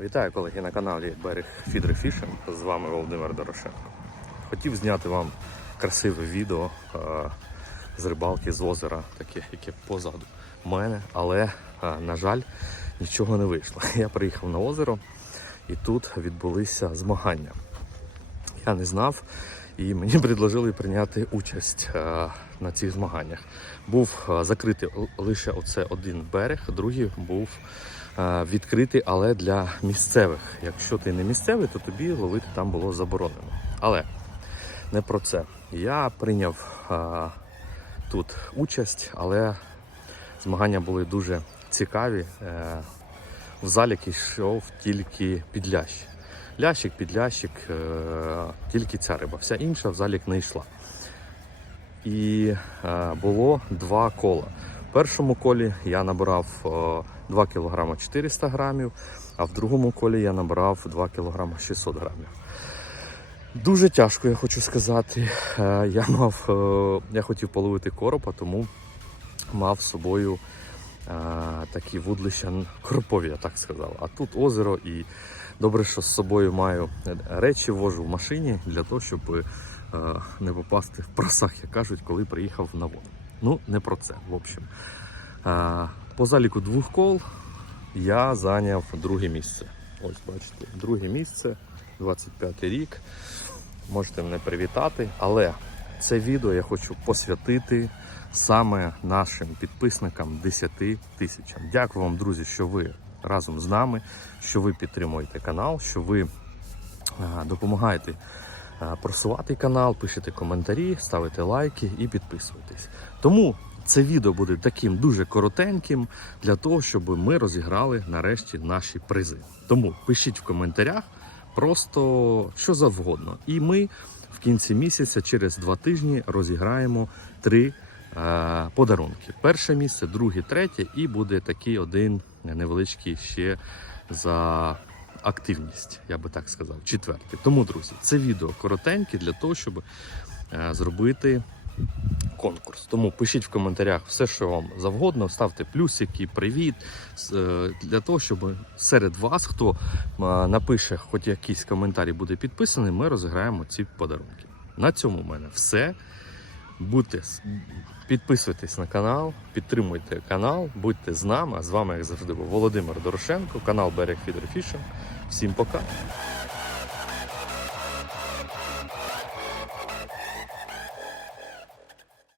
Вітаю колеги на каналі Берег Фідер Фішинг. З вами Володимир Дорошенко. Хотів зняти вам красиве відео е, з рибалки з озера, таке, яке позаду мене, але, на жаль, нічого не вийшло. Я приїхав на озеро і тут відбулися змагання. Я не знав, і мені предложили прийняти участь на цих змаганнях. Був закритий лише оце один берег, другий був відкритий, але для місцевих. Якщо ти не місцевий, то тобі ловити там було заборонено. Але не про це. Я прийняв тут участь, але змагання були дуже цікаві. Е, в залік йшов тільки підлящ. Лящик, підлящик, е, тільки ця риба. Вся інша в залік не йшла. І е, було два кола. В першому колі я набирав е, 2 кг 400 грамів, а в другому колі я набирав 2 кг 600 грамів. Дуже тяжко, я хочу сказати. Е, Я мав, е, я хотів половити коропа, тому мав з собою е, такі вудлища коропові, я так сказав. А тут озеро і добре, що з собою маю речі, вожу в машині для того, щоб не попасти в просах, як кажуть, коли приїхав на воду. Ну, не про це, в общем. По заліку двох кол я зайняв друге місце. Ось бачите, друге місце, 25 рік. Можете мене привітати, але це відео я хочу посвятити саме нашим підписникам 10 тисячам. Дякую вам, друзі, що ви разом з нами, що ви підтримуєте канал, що ви допомагаєте просувати канал, пишете коментарі, ставите лайки і підписуєтесь. Тому це відео буде таким дуже коротеньким для того, щоб ми розіграли нарешті наші призи. Тому пишіть в коментарях просто що завгодно. І ми в кінці місяця, через два тижні, розіграємо три е, подарунки. Перше місце, друге, третє, і буде такий один невеличкий ще за активність, я би так сказав, четвертий. Тому, друзі, це відео коротеньке для того, щоб е, зробити конкурс. Тому пишіть в коментарях все, що вам завгодно, ставте плюсики, привіт. е, Для того, щоб серед вас, хто е, напише хоч якийсь коментар буде підписаний, ми розіграємо ці подарунки. На цьому в мене все. Будьте підписуйтесь на канал, підтримуйте канал, будьте з нами. А з вами, як завжди, був Володимир Дорошенко, канал Берег Фідер Фішинг. Всім пока.